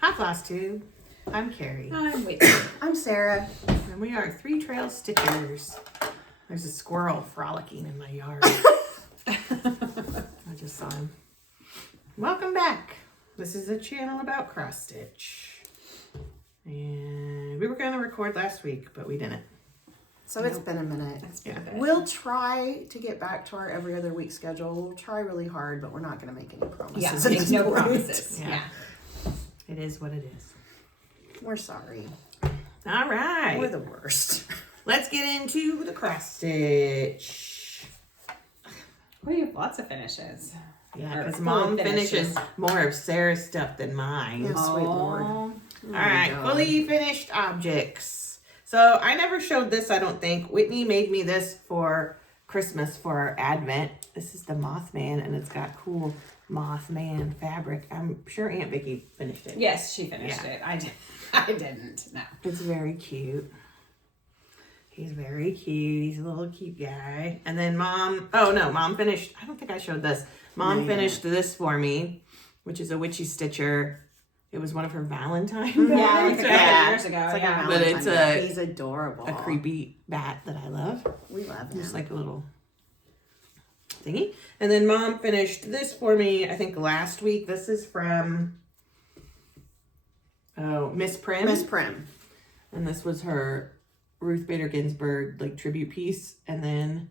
Hi, Flosstube. I'm Carrie. I'm Whitney. I'm Sarah. And we are Three Trail Stitchers. There's a squirrel frolicking in my yard. I just saw him. Welcome back. This is a channel about cross stitch. And we were going to record last week, but we didn't. So it's been a minute. Yeah. We'll try to get back to our every other week schedule. We'll try really hard, but we're not going to make any promises. Yeah, at make this no point. promises. Yeah. Yeah. It is what it is. We're sorry. All right. We're the worst. Let's get into the cross stitch. We have lots of finishes. Yeah, Or because full Mom finishes. finishes more of Sarah's stuff than mine. Yeah, sweet Lord. All Oh right, my God. fully finished objects. So I never showed this, I don't think. Whitney made me this for Christmas for our Advent. This is the Mothman, and it's got cool Mothman fabric. I'm sure Aunt Vicky finished it. Yes, she finished Yeah. it. I didn't. No. It's very cute. He's very cute. He's a little cute guy. And then Mom finished, I don't think I showed this. Mom No, you finished this for me, which is a witchy stitcher. It was one of her Valentine Yeah, like bags, a couple right? years ago. It's like Yeah. a But it's Valentine. He's adorable. A creepy bat that I love. We love him. Just like a little thingy. And then Mom finished this for me, I think last week. This is from Miss Prim. Miss Prim. And this was her Ruth Bader Ginsburg like tribute piece. And then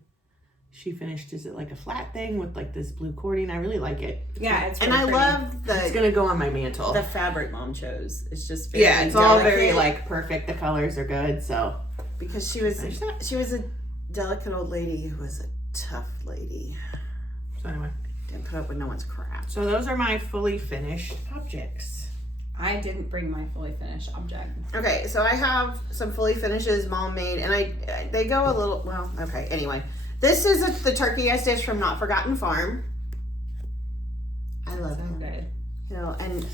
she finished, is it like a flat thing with like this blue cording? I really like it. Yeah, it's And really I pretty. love It's the gonna go on my mantle. fabric Mom chose. It's just very Yeah, it's all very delicate like perfect. The colors are good. So because she was Finish that. a delicate old lady who was a tough lady. anyway. Didn't put up with no one's crap. So those are my fully finished objects. I didn't bring my fully finished object. Okay, so I have some fully finishes Mom made, and they go a little, well, okay, anyway. This is the turkey I stitched from Not Forgotten Farm. I love So him. good. You know, and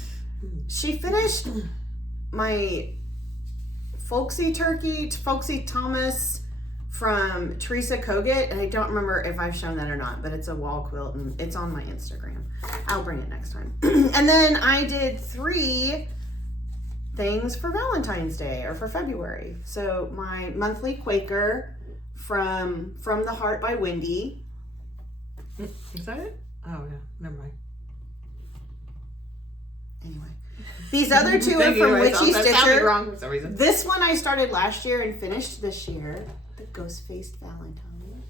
she finished my folksy turkey, folksy Thomas from Teresa Kogut, and I don't remember if I've shown that or not, but it's a wall quilt, and it's on my Instagram. I'll bring it next time. And then I did 3 things for Valentine's Day, or for February. So my monthly Quaker from the Heart by Wendy. Is that it? Oh yeah, never mind. Anyway, these other 2 are Thank you, from I Witchy thought that sounded Stitcher. wrong for some reason. This one I started last year and finished this year. The Ghost-Faced Valentine.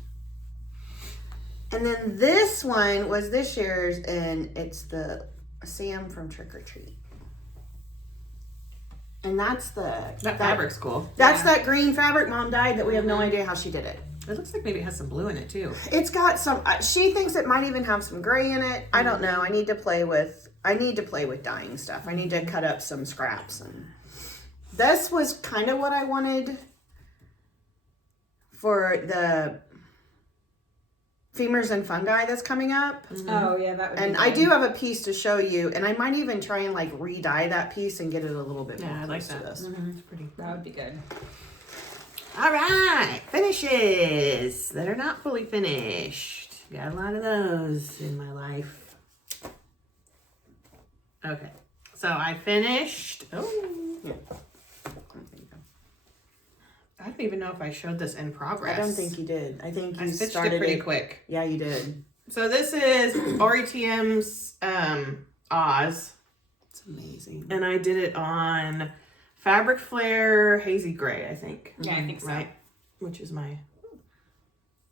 And then this one was this year's, and it's the Sam from Trick or Treat. And that's That fabric's cool. That's Yeah. that green fabric Mom dyed that we have no idea how she did it. It looks like maybe it has some blue in it too. It's got some. She thinks it might even have some gray in it. I don't know. I need to play with dyeing stuff. I need to cut up some scraps, and this was kind of what I wanted for the femurs and fungi that's coming up. Oh yeah, that would And be I good. do have a piece to show you, and I might even try and like re-dye that piece and get it a little bit more Yeah, I like close to that. this. It's pretty. That would be good. All right, finishes that are not fully finished. Got a lot of those in my life. Okay, so I finished. Oh, Yeah. I don't even know if I showed this in progress. I don't think you did. I think I you stitched started it pretty quick. Yeah, you did. So this is RETM's Oz, It's amazing. and I did it on Fabric Flare Hazy Gray, I think. Yeah, I think so. Right, which is my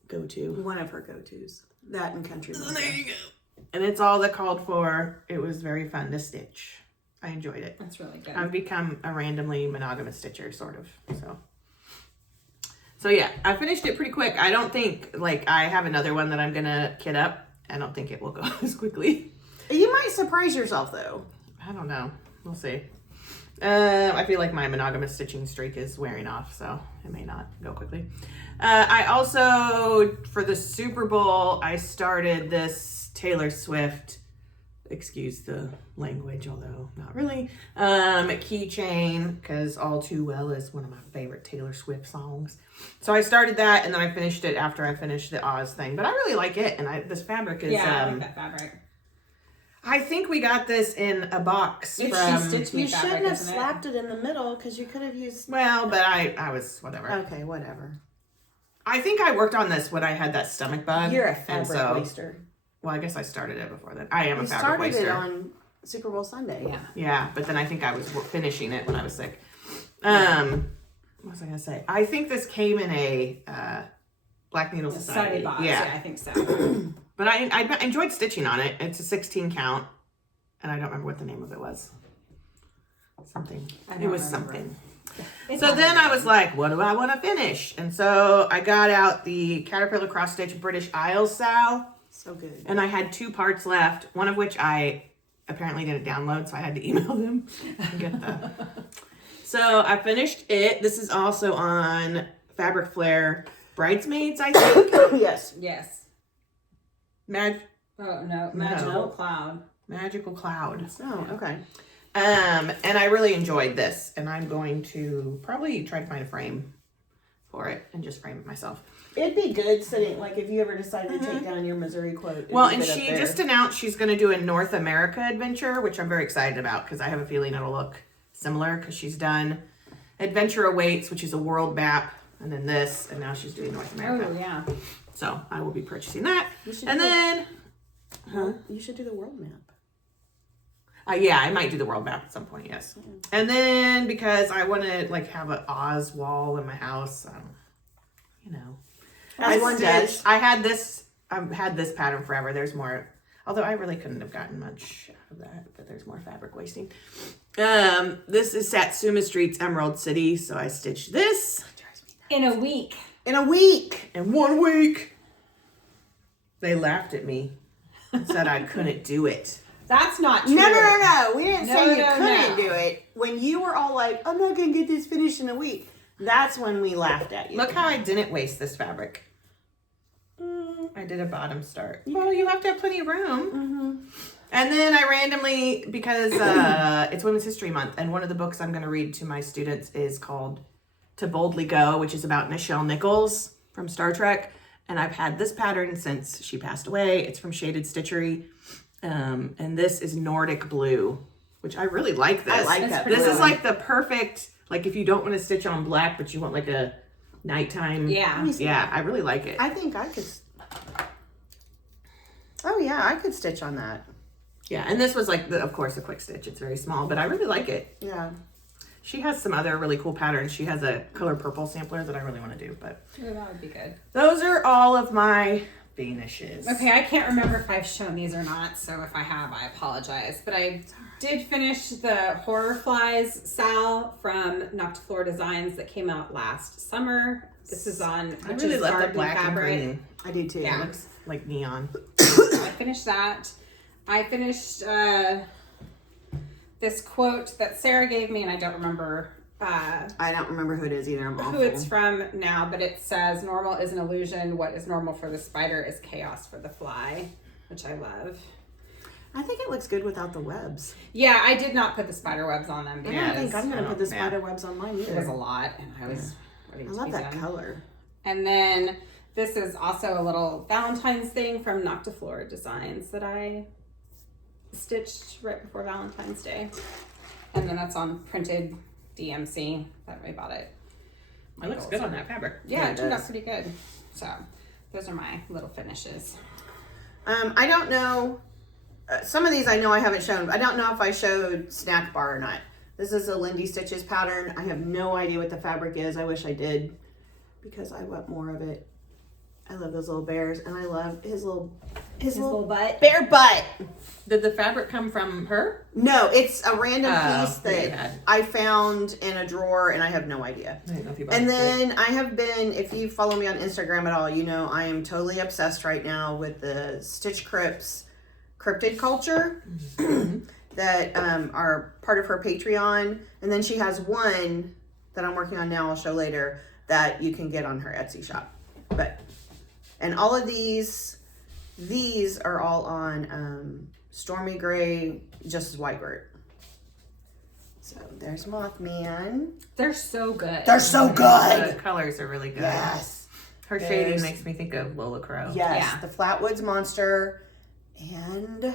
go-to. One of her go-tos. That and Country Mocha. There you go. And it's all that called for. It was very fun to stitch. I enjoyed it. That's really good. I've become a randomly monogamous stitcher, sort of. So yeah, I finished it pretty quick. I don't think, like, I have another one that I'm gonna kit up. I don't think it will go as quickly. You might surprise yourself though. I don't know. We'll see. I feel like my monogamous stitching streak is wearing off, so it may not go quickly. I also, for the Super Bowl, I started this Taylor Swift, excuse the language, although not really, keychain, because All Too Well is one of my favorite Taylor Swift songs. So I started that, and then I finished it after I finished the Oz thing. But I really like it, and this fabric is... I like that fabric. I think we got this in a box It's from. she stitched me You fabric, shouldn't have isn't it? slapped it in the middle because you could have used. Well, but I was whatever. Okay, whatever. I think I worked on this when I had that stomach bug. You're a and fabric waster. Well, I guess I started it before then. I am You a fabric started waster. it on Super Bowl Sunday. Yeah. Yeah, but then I think I was finishing it when I was sick. What was I gonna say? I think this came in a Black Needle Society. box. Yeah. I think so. But I enjoyed stitching on it. It's a 16 count, and I don't remember what the name of it was. Something. I It don't was remember. something. It's So not then very I was like, what do I want to finish? And so I got out the Caterpillar Cross Stitch British Isles Sal, So good. and I had 2 parts left, one of which I apparently didn't download, so I had to email them and get that. So I finished it. This is also on Fabric Flare Bridesmaids, I think. Yes. Yes. Oh, no, Magical Cloud. Magical Cloud. Oh, okay. And I really enjoyed this, and I'm going to probably try to find a frame for it and just frame it myself. It'd be good sitting, like, if you ever decide to take down your Missouri quote. it'd Well, be and good up she there. just announced she's going to do a North America adventure, which I'm very excited about because I have a feeling it'll look similar because she's done Adventure Awaits, which is a world map, and then this, and now she's doing North America. Oh, yeah. So I will be purchasing that. You should And do then, you should do the world map. yeah, I might do the world map at some point, yes. And then because I want to like have an Oz wall in my house, you know. As one does. I had this pattern forever. There's more, although I really couldn't have gotten much out of that, but there's more fabric wasting. This is Satsuma Street's Emerald City, so I stitched this In a week. In a week. in 1 week. They laughed at me and said I couldn't do it. That's not true. No. We didn't say you No, couldn't no. do it. When you were all like, I'm not going to get this finished in a week. That's when we laughed at you. Look how I didn't waste this fabric. I did a bottom start. Well, you have to have plenty of room. Mm-hmm. And then I randomly, because it's Women's History Month, and one of the books I'm going to read to my students is called To Boldly Go, which is about Nichelle Nichols from Star Trek. And I've had this pattern since she passed away. It's from Shaded Stitchery. And this is Nordic Blue, which I really like this. I like That's that. pretty This is good. like the perfect, like if you don't want to stitch on black, but you want like a nighttime. Yeah. Yeah, I really like it. I think I could. Oh, yeah, I could stitch on that. Yeah, and this was like, of course, a quick stitch. It's very small, but I really like it. Yeah. She has some other really cool patterns. She has a color purple sampler that I really want to do, but Oh, that would be good. those are all of my finishes. Okay, I can't remember if I've shown these or not, so if I have, I apologize. But I did finish the Horror Flies Sal from Noctiflora Designs that came out last summer. This is on I really love the garden black and green. I do too. Yeah. It looks like neon. I finished that. I finished this quote that Sarah gave me, and I don't remember I don't remember who it is either. I'm awful. who it's from now, but it says, "Normal is an illusion. What is normal for the spider is chaos for the fly," which I love. I think it looks good without the webs. Yeah, I did not put the spider webs on them I because don't think I'm going to put the yeah. spider webs on mine it was either. a lot, and I was ready I to love be that done. color. And then this is also a little Valentine's thing from Noctiflora Designs that I stitched right before Valentine's Day. And then that's on printed DMC. That way bought it. It looks good on that fabric. Yeah, Yeah, it it turned out does. pretty good. So those are my little finishes. I don't know. Some of these I know I haven't shown. But I don't know if I showed Snack Bar or not. This is a Lindy Stitches pattern. I have no idea what the fabric is. I wish I did because I want more of it. I love those little bears, and I love his little butt. bear butt. Did the fabric come from her? No, it's a random Oh, piece that you that had. I found in a drawer, and I have no idea. I don't know if you bought And it. then I have been, if you follow me on Instagram at all, you know I am totally obsessed right now with the Stitch Crypts cryptid culture that are part of her Patreon. And then she has one that I'm working on now, I'll show later, that you can get on her Etsy shop. And all of these are all on Stormy Gray, Just as Whitebird. So there's Mothman. They're so good. They're so The good. colors are really good. Yes. Her shading There's- makes me think of Lola Crow. Yes. Yeah. The Flatwoods Monster and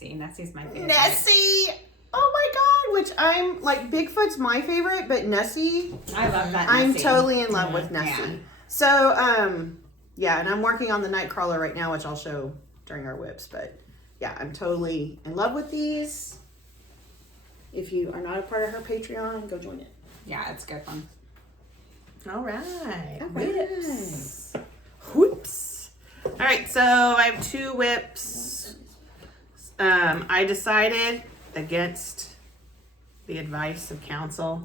Nessie. Nessie's my favorite. Nessie! Oh my god, which I'm like, Bigfoot's my favorite, but Nessie, I love that I'm Nessie. totally in love with Nessie. Yeah. So, yeah, and I'm working on the Nightcrawler right now, which I'll show during our whips, but yeah, I'm totally in love with these. If you are not a part of her Patreon, go join it. Yeah, it's a good one. All right. Whips. Whoops. All right, so I have 2 whips. I decided against the advice of counsel,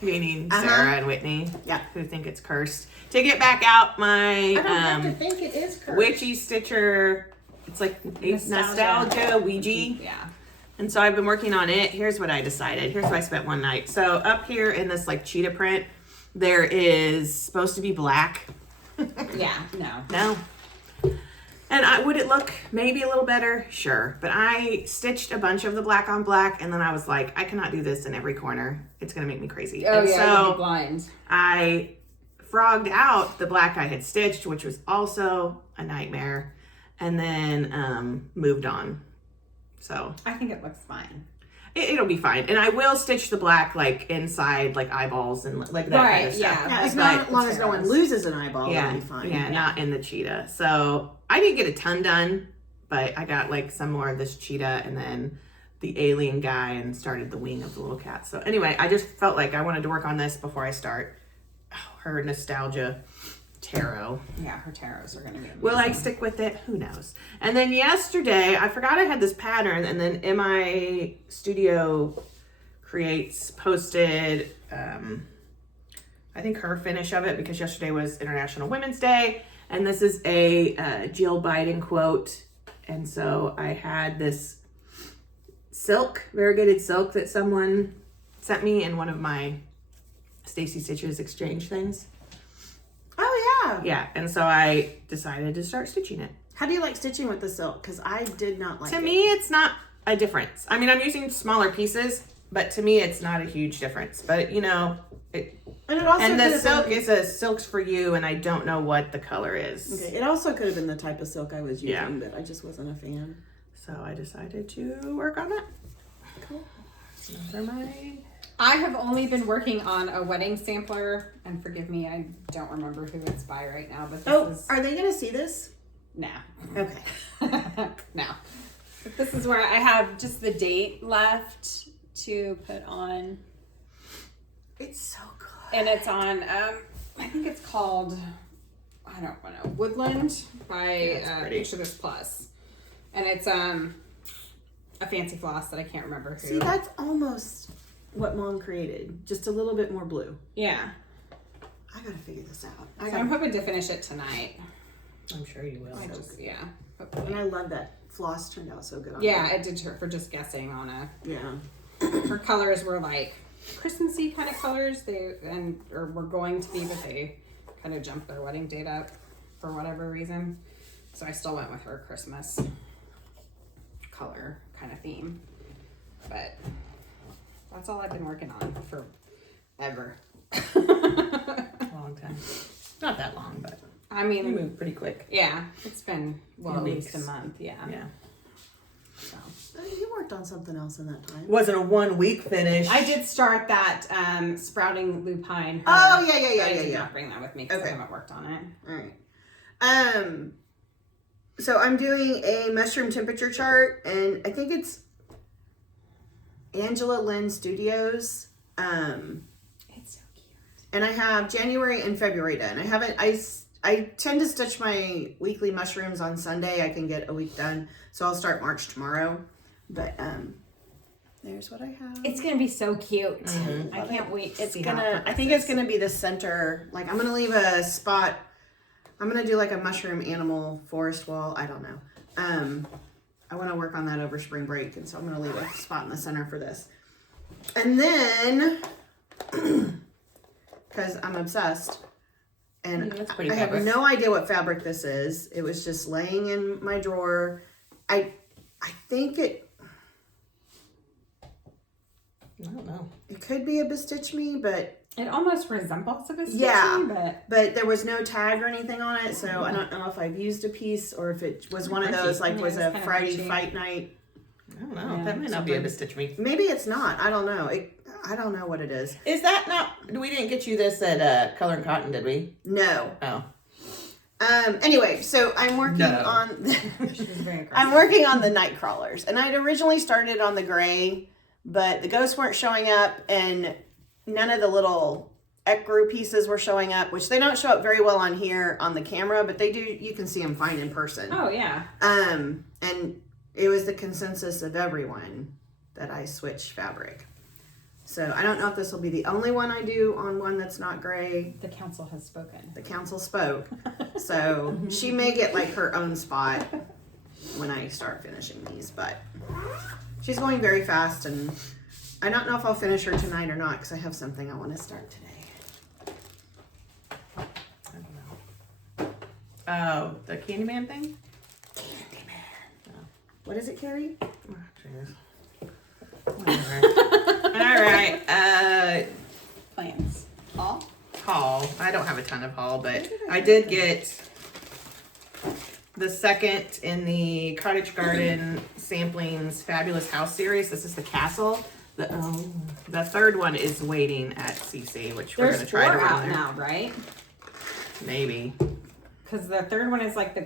meaning Sarah and Whitney, Yeah. who think it's cursed, to get back out my I don't have to think it is cursed. witchy stitcher. It's like nostalgia Ouija. Yeah. And so I've been working on it. Here's what I decided. Here's what I spent one night. So up here in this like cheetah print, there is supposed to be black. Yeah, no. No. And would it look maybe a little better? Sure. But I stitched a bunch of the black on black, and then I was like, I cannot do this in every corner. It's going to make me crazy. Oh, and yeah, you'd so be blind. I frogged out the black I had stitched, which was also a nightmare, and then moved on. So I think it looks fine. it'll be fine. And I will stitch the black like inside like eyeballs and like that kind of stuff. Yeah, as But- long as no one loses an eyeball, Yeah, it'll be fine. yeah, not in the cheetah. So I didn't get a ton done, but I got like some more of this cheetah and then the alien guy and started the wing of the little cat. So anyway, I just felt like I wanted to work on this before I start her nostalgia tarot. Yeah, her tarots are going to be amazing. Will I stick with it? Who knows? And then yesterday, I forgot I had this pattern, and then MI Studio Creates posted, I think her finish of it, because yesterday was International Women's Day, and this is a Jill Biden quote, and so I had this silk, variegated silk that someone sent me in one of my Stacy Stitches exchange things. Oh, yeah. Yeah, and so I decided to start stitching it. How do you like stitching with the silk? Because I did not like To it. me, it's not a difference. I mean, I'm using smaller pieces, but to me, it's not a huge difference. But you know, it, And it also and could the have silk been, is a Silks for You, and I don't know what the color is. okay, it also could have been the type of silk I was using, Yeah. but I just wasn't a fan. So I decided to work on that. Cool. Those are my... I have only been working on a wedding sampler, and forgive me, I don't remember who it's by right now, but this is... Are they going to see this? Nah. Okay. No. But this is where I have just the date left to put on. It's so good. And it's on, I think it's called, I don't know, Woodland by it's pretty. Picture This Plus. And it's a fancy floss that I can't remember who. See, that's almost what Mom created. Just a little bit more blue. Yeah. I got to figure this out. So I'm hoping to finish it tonight. I'm sure you will. I just, yeah. And I love that floss turned out so good on Yeah, her. it did for just guessing on a. Yeah. Her colors were like Christmassy kind of colors. Or were going to be, but they kind of jumped their wedding date up for whatever reason. So I still went with her Christmas color kind of theme. But that's all I've been working on for ever. A long time. Not that long, but I we mean, moved pretty quick. yeah, it's been well at Few least a weeks. month. Yeah. Yeah. So. You worked on something else in that time. Wasn't a 1 week finish. I did start that sprouting lupine. Oh, yeah, I did yeah. not bring that with me because Okay. I haven't worked on it. All right. So I'm doing a mushroom temperature chart, and I think it's Angela Lynn Studios. It's so cute. And I have January and February done. I tend to stitch my weekly mushrooms on Sunday. I can get a week done. So I'll start March tomorrow. But there's what I have. It's gonna be so cute. Mm-hmm. I can't wait. It's gonna, I think it's gonna be the center. Like, I'm gonna leave a spot. I'm gonna do like a mushroom animal forest wall. I don't know. I want to work on that over spring break, and so I'm gonna leave a spot in the center for this. And then, because I'm obsessed, and that's pretty I have fabric. no idea what fabric this is. It was just laying in my drawer. I think I don't know. it could be a Bestitch Me, but It almost resembles a stitching, Yeah. But there was no tag or anything on it, so I don't know if I've used a piece or if it was one of those, like, was a Friday fight night. I don't know. That might not be able to stitch me. Maybe it's not. I don't know. I don't know what it is. Is that not... We didn't get you this at Color and Cotton, did we? No. Oh. Anyway, so I'm working on... I'm working on the night crawlers. And I'd originally started on the gray, but the ghosts weren't showing up, and none of the little ecru pieces were showing up, which they don't show up very well on here on the camera, but they do. You can see them fine in person. Oh, yeah. And it was the consensus of everyone that I switch fabric. So I don't know if this will be the only one I do on one that's not gray. The council has spoken. The council spoke. So she may get like her own spot when I start finishing these, but she's going very fast, and I don't know if I'll finish her tonight or not because I have something I want to start today. I don't know. Oh, the Candyman thing? Candyman. Oh. What is it, Carrie? Oh, jeez. Whatever. All right. Plans. Haul. I don't have a ton of haul, but I did get the second in the Cottage Garden Samplings Fabulous House series. This is the castle. The third one is waiting at CC, which we're going to try to run there. now, right? Maybe. Because the third one is like the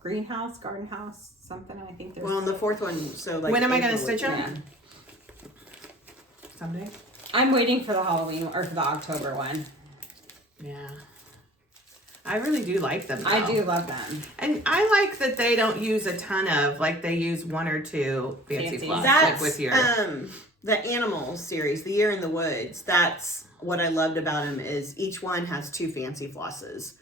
greenhouse, garden house, something. I think there's. Well, and the fourth one, so like. When am I going to stitch them? Yeah. Someday? I'm waiting for the Halloween or for the October one. Yeah. I really do like them, though. I do love them. And I like that they don't use a ton of, like, they use one or two fancy floss. That's, like with your... the animal series, The Year in the Woods. That's what I loved about them, is each one has two fancy flosses.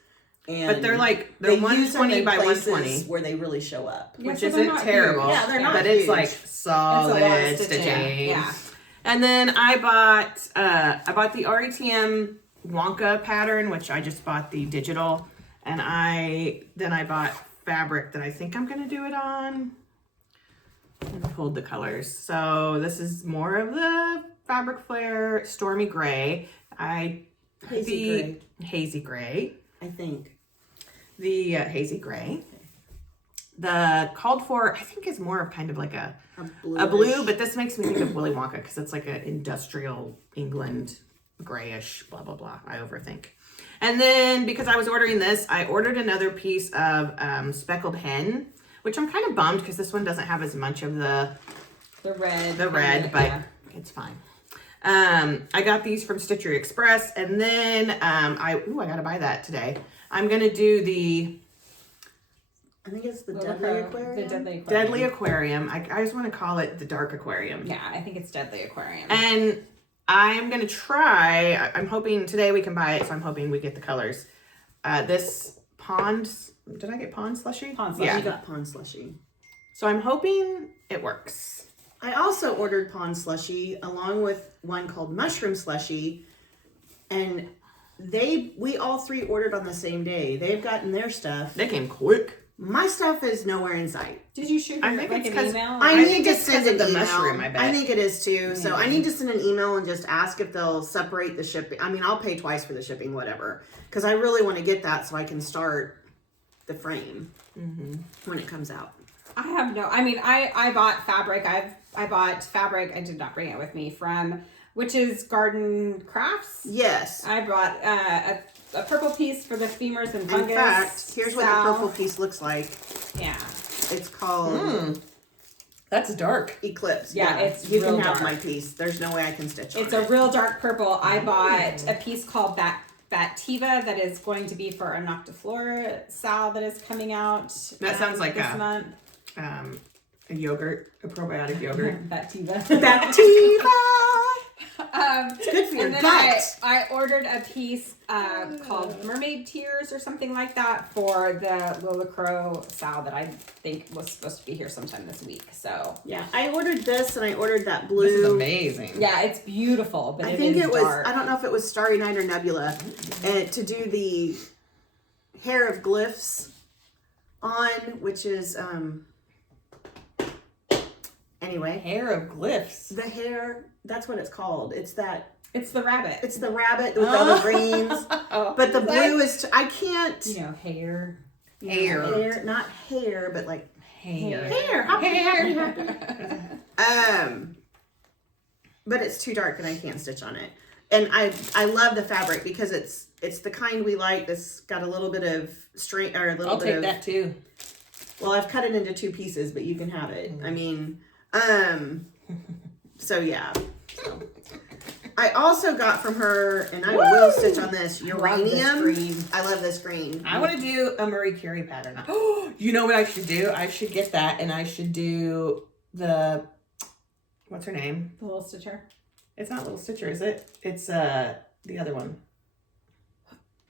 And but they're 120 by 120. Where they really show up. Yeah, which so isn't terrible. Huge. Yeah, they're not But huge. it's like solid stitching. Yeah. And then I bought the RETM Wonka pattern, which I just bought the digital. And I bought fabric that I think I'm going to do it on. And pulled the colors. So this is more of the Fabric Flare Stormy Gray. Hazy Gray. I think. The hazy gray. The called for, I think, is more of kind of like a blue, but this makes me think of Willy Wonka because it's like an industrial England grayish, blah, blah, blah. I overthink. And then because I was ordering this, I ordered another piece of Speckled Hen, which I'm kind of bummed because this one doesn't have as much of the red, but it's fine. I got these from Stitchery Express, and then I gotta buy that today. I'm gonna do I think it's the Deadly Aquarium. Deadly Aquarium. I just want to call it the Dark Aquarium. Yeah, I think it's Deadly Aquarium. And I'm gonna try. I'm hoping today we can buy it, so I'm hoping we get the colors. This pond. Did I get pond slushy? Pond slushy. Yeah, you got pond slushy. So I'm hoping it works. I also ordered pond slushy along with one called mushroom slushy, and we all three ordered on the same day. They've gotten their stuff. They came quick. My stuff is nowhere in sight. Did you shoot I think it's an email? I need to send an email. Mushroom, I bet. I think it is too. So I need to send an email and just ask if they'll separate the shipping. I mean, I'll pay twice for the shipping, whatever, because I really want to get that so I can start the frame when it comes out. I bought fabric. I bought fabric. I did not bring it with me from Witch's Garden Crafts. Yes. I brought a purple piece for the femurs and fungus. In fact, here's what the purple piece looks like. Yeah. It's called That's dark. Eclipse. Yeah, it's you real can have dark. my piece. There's no way I can stitch on It's it. a real dark purple. I bought a piece called that Tiva that is going to be for a Noctiflora Sal that is coming out. That sounds like this month. A yogurt, a probiotic yogurt. That Tiva. It's good for your and then gut. I ordered a piece called Mermaid Tears or something like that for the Lola Crow Sal that I think was supposed to be here sometime this week. So Yeah, I ordered this and I ordered that blue. This is amazing. yeah, it's beautiful, but I think is it was, dark. I don't know if it was Starry Night or Nebula, and to do the Hair of Glyphs on, which is, anyway. Hair of Glyphs. The hair, that's what it's called. It's that It's the rabbit. It's the rabbit with all the greens. Oh, But the blue is, I can't. you know, hair. Hair, not hair, but like Hair. hair. But it's too dark and I can't stitch on it. And I love the fabric because it's the kind we like. That's got a little bit of string or a little I'll bit take of. that too. Well, I've cut it into 2 pieces, but you can have it. I mean, so yeah. So. I also got from her, and I will stitch on this, uranium. I love this green. I want to do a Marie Curie pattern. Oh, you know what I should do? I should get that, and I should do the, what's her name? The little stitcher. It's not Little Stitcher, is it? It's the other one.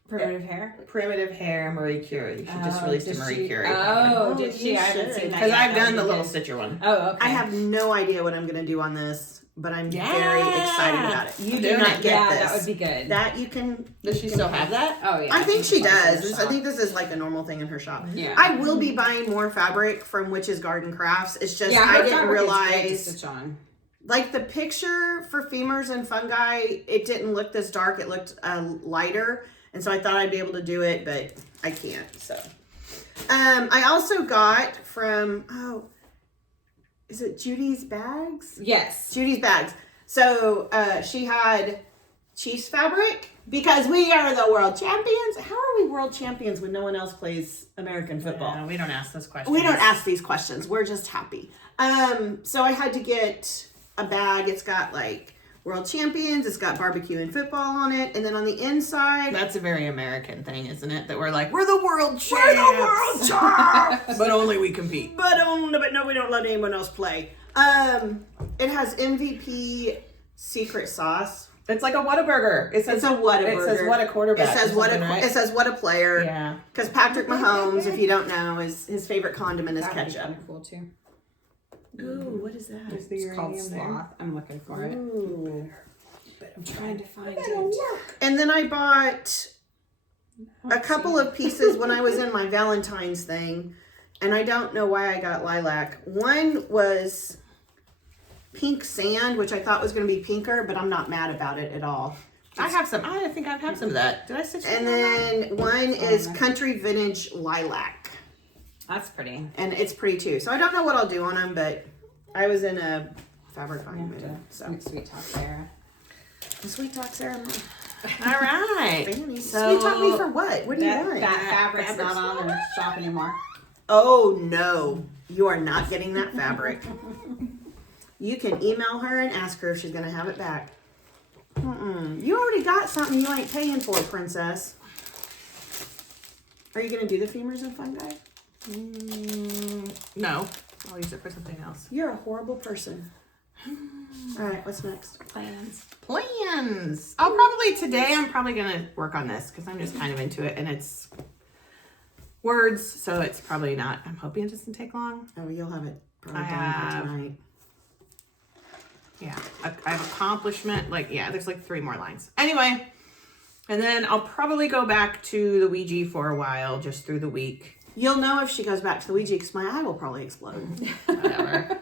Primitive hair. Primitive Hair Marie Curie. She just released a Marie Curie. Oh, Oh, did she? you I haven't should. seen that Because yet. I've That done the would be Little good. Stitcher one. Oh, okay. I have no idea what I'm going to do on this, but I'm very excited about it. You do not get yeah, this. that would be good. That you can. Does she still have that? Oh, yeah. I think she it's does. in the I shop. think this is like a normal thing in her shop. Yeah. I will be buying more fabric from Witch's Garden Crafts. It's just Yeah, I her didn't fabric is great to realize, stitch on. like the picture for femurs and fungi, it didn't look this dark. It looked lighter, and so I thought I'd be able to do it, but I can't. So, I also got from is it Judy's Bags? Yes. Judy's Bags. So she had Chiefs fabric because we are the world champions. How are we world champions when no one else plays American football? Yeah, we don't ask those questions. We don't ask these questions. We're just happy. So I had to get a bag. It's got like world champions. It's got barbecue and football on it. And then on the inside, That's a very American thing, isn't it? That we're like, we're the world champs. we're the world champs. But only we compete. but no, we don't let anyone else play. It has MVP secret sauce. It's like a Whataburger. It It's says a Whataburger. It says what a quarterback. It says or what a something, right? it says what a player. Yeah. Because Patrick Mahomes, if you don't know, is his favorite condiment is That would be ketchup. kind of cool too. Ooh, what is that? Is the It's called uranium there? sloth. I'm looking for it. Ooh. I'm trying to find it. And then I bought a couple of pieces when I was in my Valentine's thing, and I don't know why I got lilac. One was pink sand, which I thought was going to be pinker, but I'm not mad about it at all. I have some. I think I have some of that. Did I stitch And that? then one is nice. country vintage lilac, That's pretty. and it's pretty too. So I don't know what I'll do on them, but I was in a fabric buying mood. So Sweet talk there. sweet talk, Sarah. All right. Fanny. So- Sweet talk me for what? What do you want? That fabric's not on the shop anymore. Oh no, you are not getting that fabric. You can email her and ask her if she's gonna have it back. You already got something you ain't paying for, princess. Are you gonna do the femurs and fungi? No. I'll use it for something else. You're a horrible person. All right, what's next? Plans. Plans. I'm probably gonna work on this because I'm just kind of into it, and it's words, so it's probably not. I'm hoping it doesn't take long. Oh, you'll have it probably I done have- by tonight. Yeah, I have accomplishment. There's like 3 more lines. Anyway, and then I'll probably go back to the Ouija for a while, just through the week. You'll know if she goes back to the Ouija because my eye will probably explode. Whatever.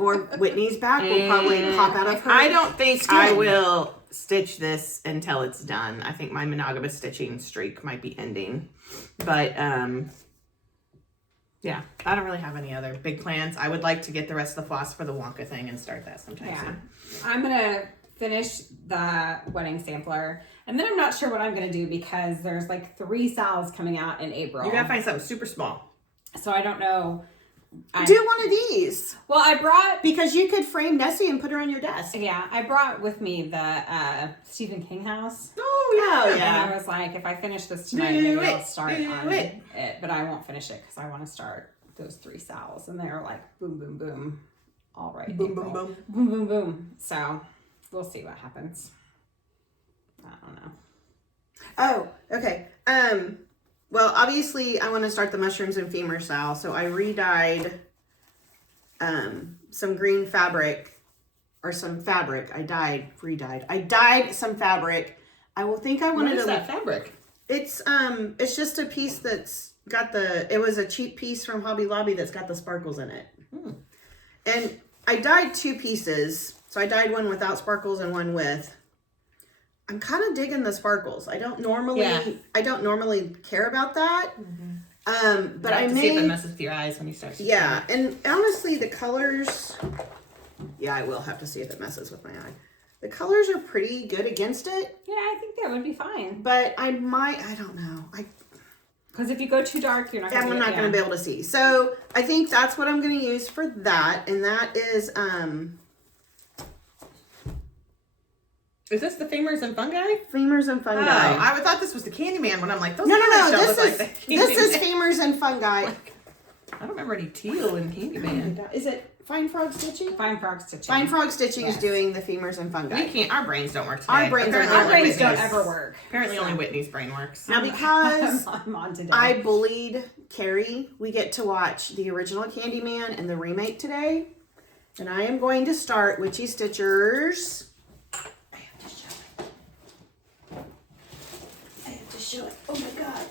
Or Whitney's back will probably pop out of her. I don't think skin. I will stitch this until it's done. I think my monogamous stitching streak might be ending. But yeah, I don't really have any other big plans. I would like to get the rest of the floss for the Wonka thing and start that sometime Yeah. soon. I'm gonna finish the wedding sampler, and then I'm not sure what I'm gonna do because there's like 3 sales coming out in April. You gotta find something super small. So I don't know. Do one of these Well, I brought. because you could frame Nessie and put her on your desk. Yeah, I brought with me the Stephen King house. Oh And yeah. I was like, if I finish this tonight, Do maybe I'll it. start Do on it. it. But I won't finish it because I want to start those 3 sales, and they're like boom, boom, boom, all right. Boom, April. boom, boom. boom, boom, boom. So we'll see what happens. I don't know. Oh, okay. Well, obviously, I want to start the mushrooms and femur style, so I re-dyed some green fabric or some fabric. I dyed some fabric. I will think I What wanted is to. that fabric? It's just a piece that's got the. It was a cheap piece from Hobby Lobby that's got the sparkles in it. And I dyed 2 pieces, so I dyed one without sparkles and one with. I'm kind of digging the sparkles. I don't normally care about that. But I to may see if it messes with your eyes when you start to yeah, and honestly the colors, yeah, I will have to see if it messes with my eye. The colors are pretty good against it. Yeah, I think that would be fine. But I don't know. Because if you go too dark, you're not I'm not going to be able to see. So I think that's what I'm going to use for that. And that is, Is this the Femurs and Fungi? Femurs and Fungi. Oh, I thought this was the Candyman when I'm like, those No. colors don't This look is like the this is Candyman. Femurs and Fungi. I don't remember any teal in Candyman. Is it Fine Frog Stitching? Fine Frog Stitching. Fine Frog Stitching is Yes. doing the Femurs and Fungi. We can't. Our brains don't work today. Our brains Apparently are Our only brains don't Whitney's- ever work. Apparently only Whitney's brain works. Now because I'm on today. I bullied Carrie, we get to watch the original Candyman and the remake today. And I am going to start Witchy Stitchers. I have to show it. Oh my god.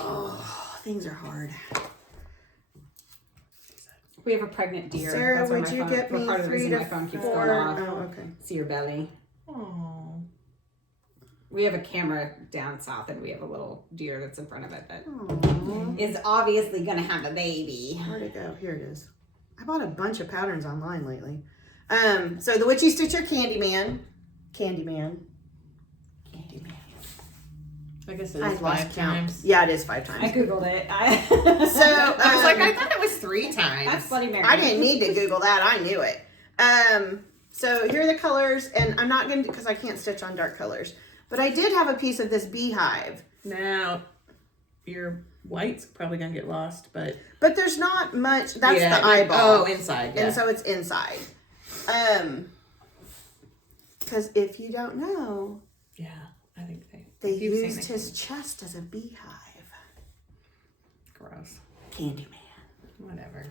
Oh, things are hard. We have a pregnant deer. Sarah, That's why would my you phone, get me part of the 3 reason to my phone keeps 4? going off. Oh, okay. See your belly. Oh. We have a camera down south, and we have a little deer that's in front of it that Aw. is obviously going to have a baby. Where'd it go? Here it is. I bought a bunch of patterns online lately. So the Witchy Stitcher Candyman. I guess it I is lost 5 count. times. Yeah, it is 5 I times. googled it. So I was like, I thought it was 3 times. That's Bloody Mary. I didn't need to Google that. I knew it. So here are the colors, and I'm not going to, because I can't stitch on dark colors. But I did have a piece of this beehive. Now, your white's probably going to get lost, but... But there's not much. That's Yeah, the eyeball. Oh, inside, yeah. And so it's inside. Because if you don't know, Yeah, I think they keep saying used they his chest as a beehive. Gross. Candyman. Whatever.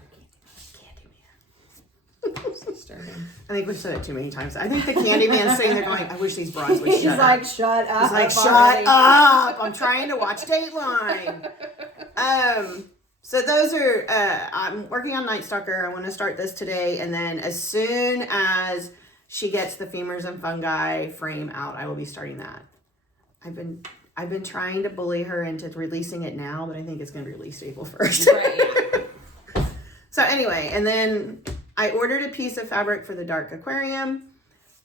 Candyman. Disturbing. I think we've said it too many times. I think the Candyman's sitting there going, I wish these broads would He's shut like, up. shut up. He's like, shut already." up. I'm trying to watch Dateline. So those are, I'm working on Night Stalker. I want to start this today. And then as soon as she gets the Femurs and Fungi frame out, I will be starting that. I've been trying to bully her into releasing it now, but I think it's going to be released April 1st. Right, yeah. So anyway, and then I ordered a piece of fabric for the dark aquarium.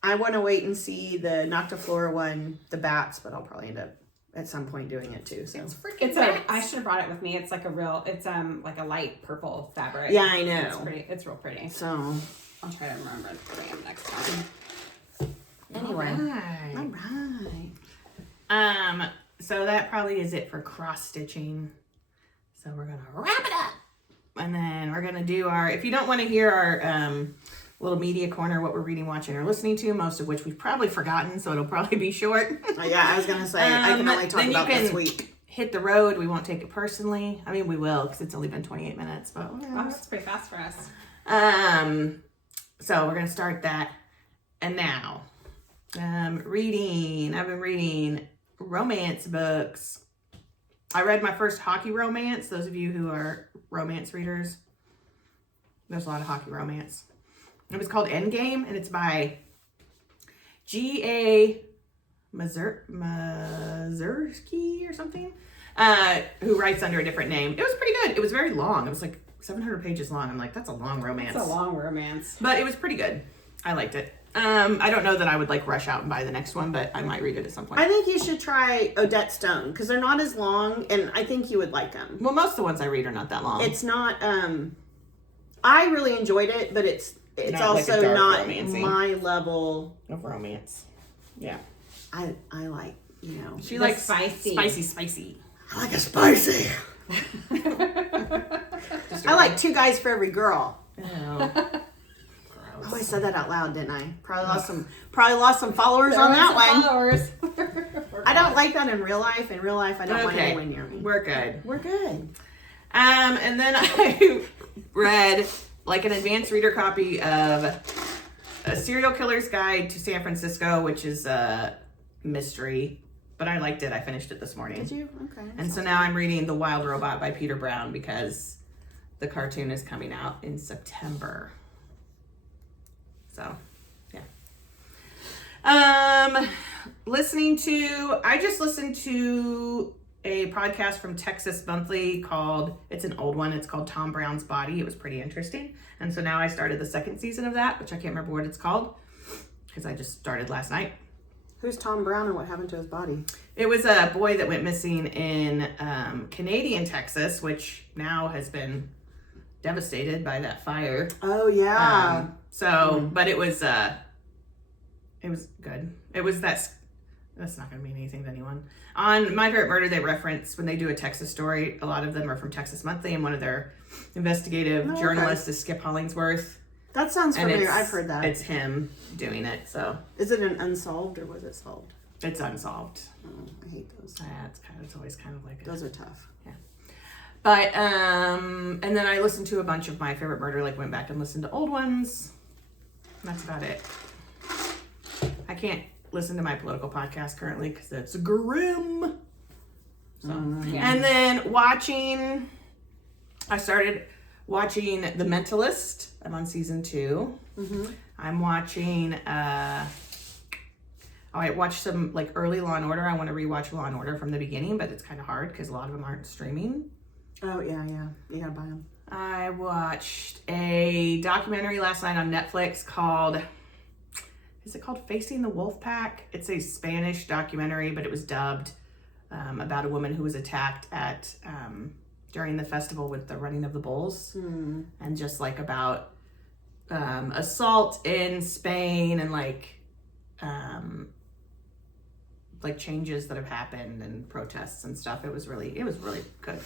I want to wait and see the Noctiflora one, the bats, but I'll probably end up at some point doing it too. So It's I should have brought it with me. It's like like a light purple fabric. yeah, I know. It's pretty. It's real pretty. So I'll try to remember to bring them next time. anyway, Alright. all right. So that probably is it for cross stitching. So we're gonna wrap it up, and then we're gonna do our. If you don't want to hear our little media corner, what we're reading, watching, or listening to, most of which we've probably forgotten, so it'll probably be short. Oh, yeah, I was gonna say I can only talk then you about this can week. Hit the road. We won't take it personally. I mean, we will because it's only been 28 minutes, but Wow, that's pretty fast for us. So we're gonna start that. And now, reading. I've been reading romance books. I read my first hockey romance. Those of you who are romance readers, there's a lot of hockey romance. It was called Endgame, and it's by G.A. Mazursky or something, who writes under a different name. It was pretty good. It was very long. It was like 700 pages long. I'm like, that's a long romance. It's a long romance. But it was pretty good. I liked it. I don't know that I would like rush out and buy the next one, but I might read it at some point. I think you should try Odette Stone because they're not as long, and I think you would like them. Well, most of the ones I read are not that long. It's not. I really enjoyed it, but it's Not like also a dark not romancy. my level. of romance. Yeah. I like, you know. She The likes spicy. spicy. I like a spicy. I like 2 guys for every girl. Oh. Oh, I said that out loud, didn't I? Probably lost some followers on that one. Followers. I don't like that in real life. In real life, I don't want anyone near me. We're good. We're good. And then I read like an advanced reader copy of A Serial Killer's Guide to San Francisco, which is a mystery, but I liked it. I finished it this morning. Did you? Okay. And so now I'm reading The Wild Robot by Peter Brown because the cartoon is coming out in September. So, yeah. I just listened to a podcast from Texas Monthly it's an old one. It's called Tom Brown's Body. It was pretty interesting. And so now I started the second season of that, which I can't remember what it's called because I just started last night. Who's Tom Brown and what happened to his body? It was a boy that went missing in Canadian Texas, which now has been devastated by that fire. Oh, yeah. But it was good. It was that's not going to mean anything to anyone. On My Favorite Murder, they reference when they do a Texas story, a lot of them are from Texas Monthly, and one of their investigative journalists is Skip Hollingsworth. That sounds familiar. I've heard that. It's him doing it. So is it an unsolved or was it solved? It's unsolved. Oh, I hate those. Yeah, it's always kind of like those are tough. Yeah. But and then I listened to a bunch of My Favorite Murder, like went back and listened to old ones. That's about it. I can't listen to my political podcast currently because it's grim. So, And then I started watching The Mentalist. I'm on season 2. Mm-hmm. I'm watching, I watched some like early Law and Order. I want to rewatch Law and Order from the beginning, but it's kind of hard because a lot of them aren't streaming. Oh, yeah. You gotta buy them. I watched a documentary last night on Netflix called Facing the Wolf Pack? It's a Spanish documentary, but it was dubbed about a woman who was attacked at during the festival with the running of the bulls, and just like about assault in Spain and like changes that have happened and protests and stuff. It was really good.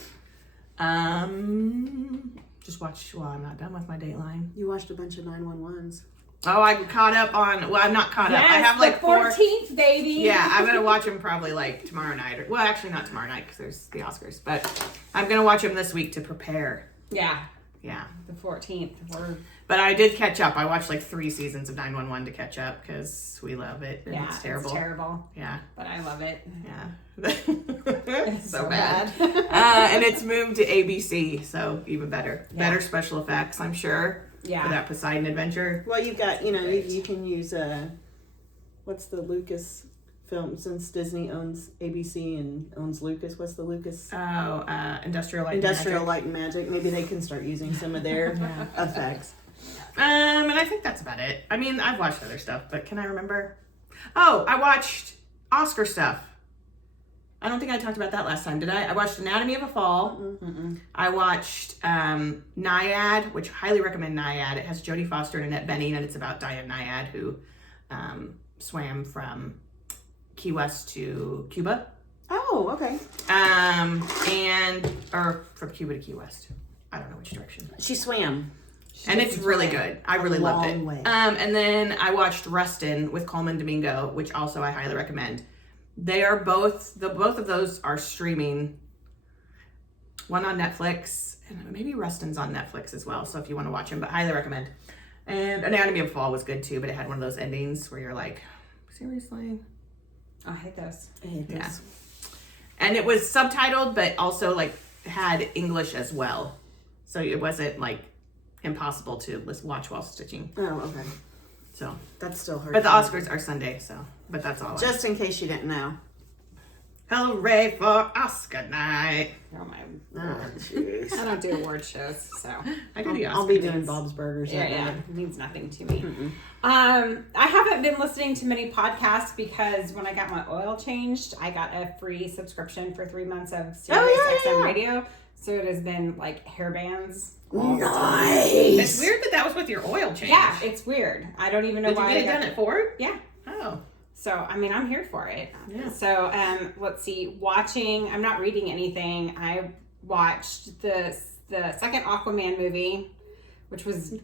Just watched. Well, I'm not done with my Dateline. You watched a bunch of 911s. Oh, I caught up on. Well, I'm not caught up. I have like 14th, baby. Yeah, I'm gonna watch them probably like tomorrow night. Well, actually not tomorrow night because there's the Oscars, but I'm gonna watch them this week to prepare. Yeah. Yeah. The 14th. But I did catch up. I watched like 3 seasons of 911 to catch up because we love it. And it's terrible. It's terrible. Yeah. But I love it. Yeah. It's so bad. And it's moved to ABC, so even better. Yeah. Better special effects, I'm sure. Yeah. For that Poseidon adventure. Well, you've got, you can use, what's the Lucas film, since Disney owns ABC and owns Lucas, what's the Lucas? Oh, Industrial Light and Magic. Maybe they can start using some of their effects. And I think that's about it. I mean, I've watched other stuff, but can I remember? Oh, I watched Oscar stuff. I don't think I talked about that last time, did I? I watched Anatomy of a Fall. Mm-mm. I watched Nyad, which I highly recommend Nyad. It has Jodie Foster and Annette Bening, and it's about Diane Nyad, who swam from Key West to Cuba. Oh, okay. Or from Cuba to Key West. I don't know which direction. She swam. And it's really good. I really loved it. Way. And then I watched Rustin with Coleman Domingo, which also I highly recommend. They are both of those are streaming. One on Netflix, and maybe Rustin's on Netflix as well. So if you want to watch them, but highly recommend. And Anatomy of a Fall was good too, but it had one of those endings where you're like, seriously? I hate those. Yeah. And it was subtitled, but also like had English as well. So it wasn't like impossible to watch while stitching. Oh, okay. So that's still hard. But the Oscars are Sunday, but that's all. Just in case you didn't know. Hooray for Oscar night. Oh my. Oh, jeez. I don't do award shows, so I do the Oscar. I'll be doing Bob's Burgers. Yeah. It means nothing to me. I haven't been listening to many podcasts because when I got my oil changed, I got a free subscription for 3 months of Sirius XM radio. So it has been like hair bands. Nice. It's weird that was with your oil change. Yeah, it's weird. I don't even know why. Did you get it done at Ford? Yeah. Oh. So, I mean, I'm here for it. Yeah. So, let's see. I'm not reading anything. I watched the second Aquaman movie, which was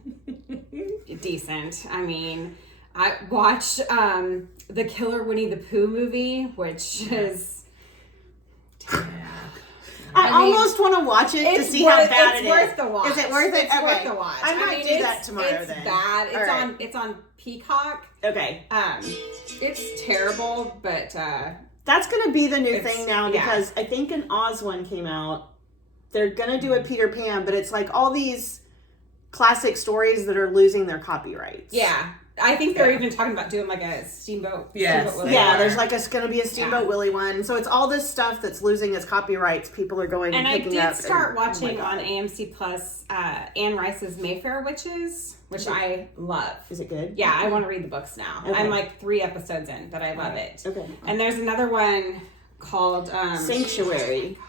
decent. I mean, I watched the Killer Winnie the Pooh movie, which is... I almost want to watch it to see how bad it is. It's worth the watch. Is it worth it? It's worth the watch. I might do that tomorrow it's then. It's bad. It's right. It's on Peacock. Okay. It's terrible, but that's gonna be the new thing now because I think an Oz one came out. They're gonna do a Peter Pan, but it's like all these classic stories that are losing their copyrights. Yeah. I think they're even talking about doing like a Steamboat. Yes. Steamboat Willie. Yeah, there's like going to be a Steamboat Yeah. Willie one. So it's all this stuff that's losing its copyrights. People are going and And I picking did up. start and, oh my watching God. on AMC Plus Anne Rice's Mayfair Witches, which I love. Is it good? Yeah, I want to read the books now. Okay. I'm like 3 episodes in, but I love it. Okay. And there's another one called Sanctuary.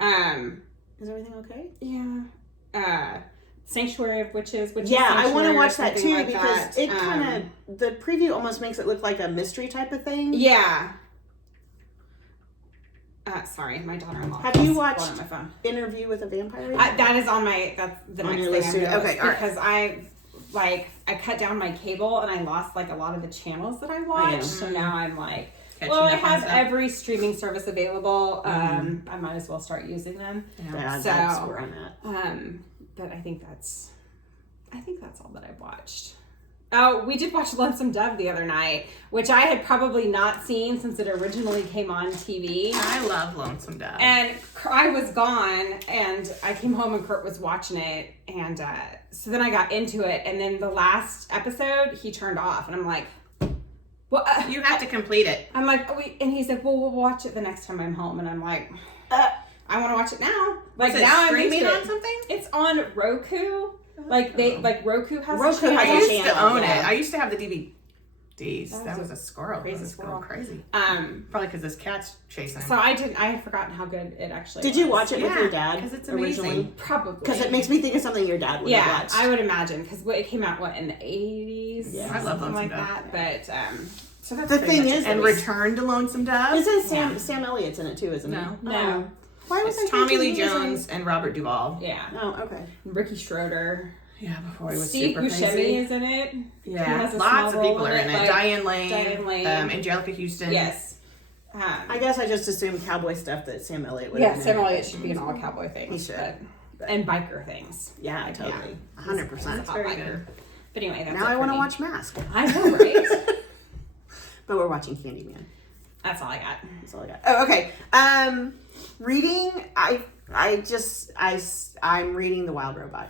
Um, Is everything okay? yeah. Sanctuary of Witches. Yeah, I want to Sanctuary or watch that something too like because that. it kind of the preview almost makes it look like a mystery type of thing. Yeah. Sorry, my daughter-in-law. Have you keeps watched blowing my phone? Interview with a Vampire? That is on my. That's the On next your thing list I'm too? gonna Okay, list all right. because I cut down my cable and I lost like a lot of the channels that I watched. So now I'm like, Catching well, I up on have stuff. every streaming service available. I might as well start using them. Yeah, So, that's where I'm at. But I think that's all that I've watched. Oh, we did watch Lonesome Dove the other night, which I had probably not seen since it originally came on TV. I love Lonesome Dove. And I was gone, and I came home, and Kurt was watching it, and so then I got into it, and then the last episode, he turned off, and I'm like, "What?" You have to complete it. I'm like, "Oh, wait," and he said, "Well, we'll watch it the next time I'm home," and I'm like, "I want to watch it now." Like Is it now, I'm streaming into on it. something? It's on Roku. Like Roku has Roku a channel. has I a used channel, to own yeah. it. I used to have the DVDs. That That was was a squirrel. crazy That was squirrel. going crazy. Probably because this cat's chasing him. So I had forgotten how good it actually Did was. you watch it with Yeah, your dad? 'cause it's originally? amazing. Probably. Because it makes me think of something your dad would have Yeah, watched. I would imagine because it came out in the 80s. Yeah. I love something Lonesome like Dove. that. But so that's The pretty thing much is- it. And Return to Lonesome Dove. Isn't Sam Elliott's in it too, isn't No. he? No. Why was I It's Tommy thinking Lee he was in- Jones and Robert Duvall. Yeah, Oh, okay. Ricky Schroeder, Yeah, before he was Steve super Buscemi crazy. is in it. He Yeah, has a lots small of people role are in it. like Diane Lane, Diane Lane. Angelica Houston. Yes. I guess I just assumed cowboy stuff that Sam Elliott would Yeah, have been Sam in. Elliott should be in all cowboy things. He should. And biker things. Yeah, totally. Yeah. 100%. He's a hot very biker. good. But anyway, that's Now it I for want to me. watch Mask. I know, right? But we're watching Candyman. That's all I got. That's all I got. Oh, okay. Reading, I'm reading The Wild Robot.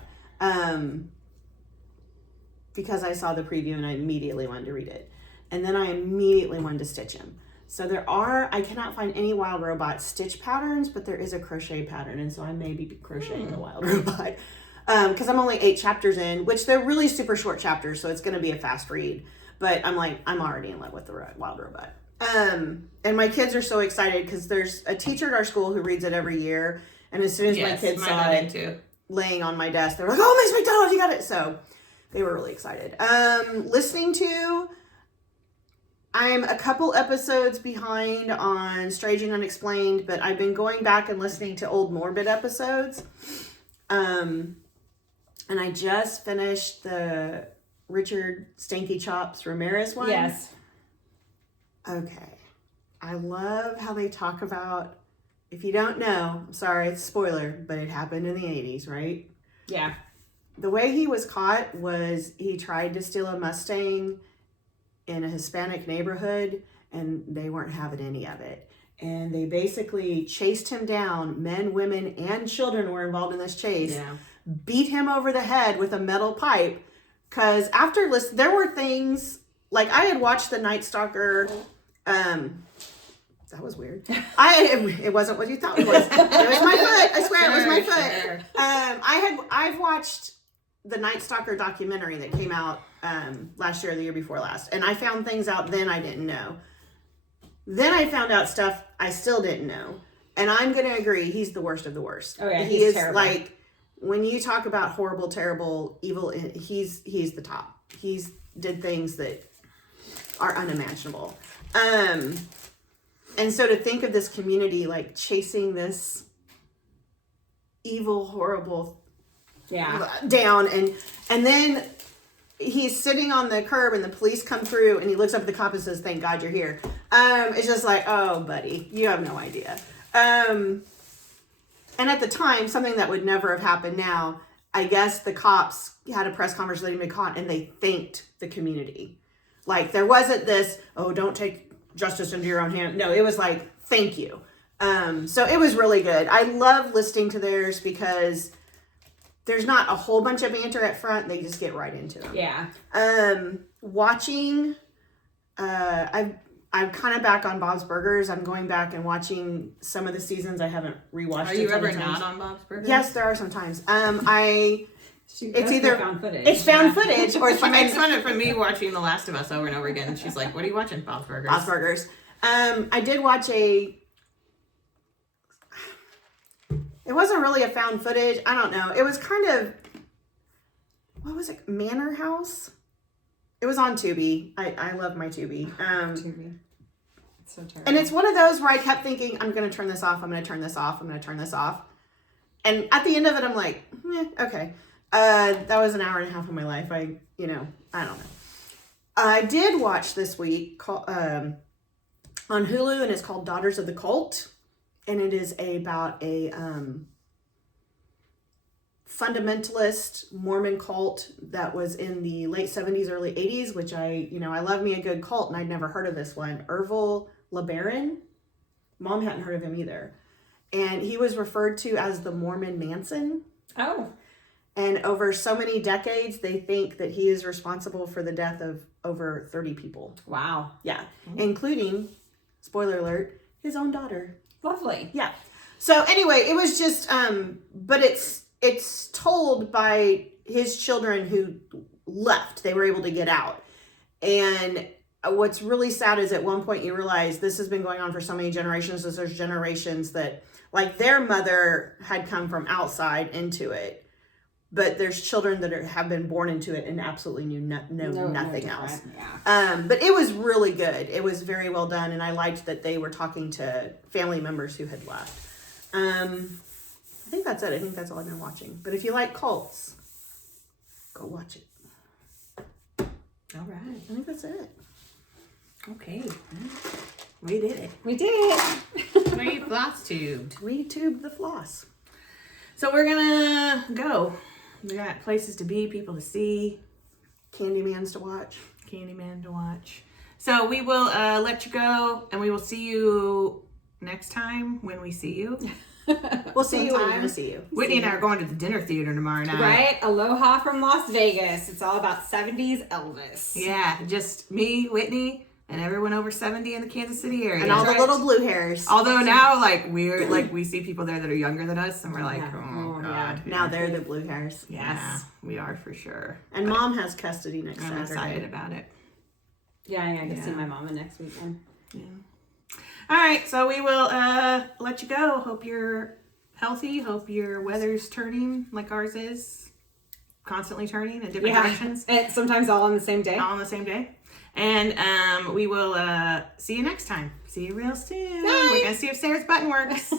Because I saw the preview and I immediately wanted to read it. And then I immediately wanted to stitch him. So I cannot find any Wild Robot stitch patterns, but there is a crochet pattern. And so I may be crocheting a Wild Robot. Because I'm only 8 chapters in, which they're really super short chapters. So it's going to be a fast read. But I'm already in love with the Wild Robot. And my kids are so excited because there's a teacher at our school who reads it every year. And as soon as Yes, my kids mine saw did it too. laying on my desk, they were like, "Oh, Miss McDonald, you got it!" So they were really excited. I'm a couple episodes behind on Strange and Unexplained, but I've been going back and listening to old Morbid episodes. And I just finished the Richard Stanky Chops Ramirez one. Yes. Okay. I love how they talk about, if you don't know, I'm sorry, it's a spoiler, but it happened in the 80s, right? Yeah. The way he was caught was he tried to steal a Mustang in a Hispanic neighborhood and they weren't having any of it. And they basically chased him down. Men, women, and children were involved in this chase. Yeah. Beat him over the head with a metal pipe. Because there were things, like I had watched The Night Stalker. That was weird. It wasn't what you thought it was. It was my foot. I swear it was my foot. Sure. I've watched the Night Stalker documentary that came out last year or the year before last, and I found things out then I didn't know. Then I found out stuff I still didn't know, and I'm gonna agree he's the worst of the worst. Oh yeah, he he's is terrible. like, when you talk about horrible, terrible, evil, he's the top. He's did things that are unimaginable. And so to think of this community like chasing this evil, horrible down, and then he's sitting on the curb and the police come through and he looks up at the cop and says, "Thank God you're here." It's just like, oh buddy, you have no idea. And at the time, something that would never have happened now, I guess the cops had a press conference letting him be caught and they thanked the community. Like there wasn't this, "Oh, don't take justice into your own hand." No, it was like, thank you. So it was really good. I love listening to theirs because there's not a whole bunch of banter at front. They just get right into them. Yeah. Watching, I'm kind of back on Bob's Burgers. I'm going back and watching some of the seasons I haven't rewatched. Are you ever not on Bob's Burgers? Yes, there are some times. It's either found footage. It's found footage, or She makes fun of me watching The Last of Us over and over again. And she's like, "What are you watching, Bob's Burgers?" Bob's Burgers. I did watch it wasn't really a found footage. I don't know. It was kind of, what was it? Manor House? It was on Tubi. I love my Tubi. Tubi. It's so terrible. And it's one of those where I kept thinking, I'm going to turn this off. I'm going to turn this off. I'm going to turn this off. And at the end of it, I'm like, okay. That was an hour and a half of my life. I don't know. I did watch this week on Hulu, and it's called Daughters of the Cult. And it is about a fundamentalist Mormon cult that was in the late 70s, early 80s, which I love me a good cult, and I'd never heard of this one. Ervil LeBaron. Mom hadn't heard of him either. And he was referred to as the Mormon Manson. Oh. And over so many decades, they think that he is responsible for the death of over 30 people. Wow. Yeah. Including, spoiler alert, his own daughter. Lovely. Yeah. So anyway, it was just, but it's told by his children who left. They were able to get out. And what's really sad is at one point you realize this has been going on for so many generations. So there's generations that, like, their mother had come from outside into it. But there's children that have been born into it and absolutely knew nothing else. Yeah. But it was really good. It was very well done, and I liked that they were talking to family members who had left. I think that's it. I think that's all I've been watching. But if you like cults, go watch it. All right. I think that's it. Okay. We did it. We did it. We Flosstubed. We tube the floss. So we're gonna go. We got places to be, people to see, Candymans to watch. Candyman to watch. So we will let you go, and we will see you next time when we see you. We'll see you when we're Sometime. going to see you. Whitney and I are going to the dinner theater tomorrow night. Right? Aloha from Las Vegas. It's all about 70s Elvis. Yeah, just me, Whitney, and everyone over 70 in the Kansas City area. And all the right. little blue hairs. Although now, we see people there that are younger than us, and we're like, oh, God. Now they're the blue hairs. Yes, Yeah. we are for sure. And Mom has custody next I'm Saturday. excited about it. Yeah, I get to see Yeah. my mama next weekend. Yeah. All right, so we will let you go. Hope you're healthy. Hope your weather's turning like ours is, constantly turning in different directions. And sometimes all on the same day. All on the same day. And we will see you next time. See you real soon. Bye. We're going to see if Sarah's button works.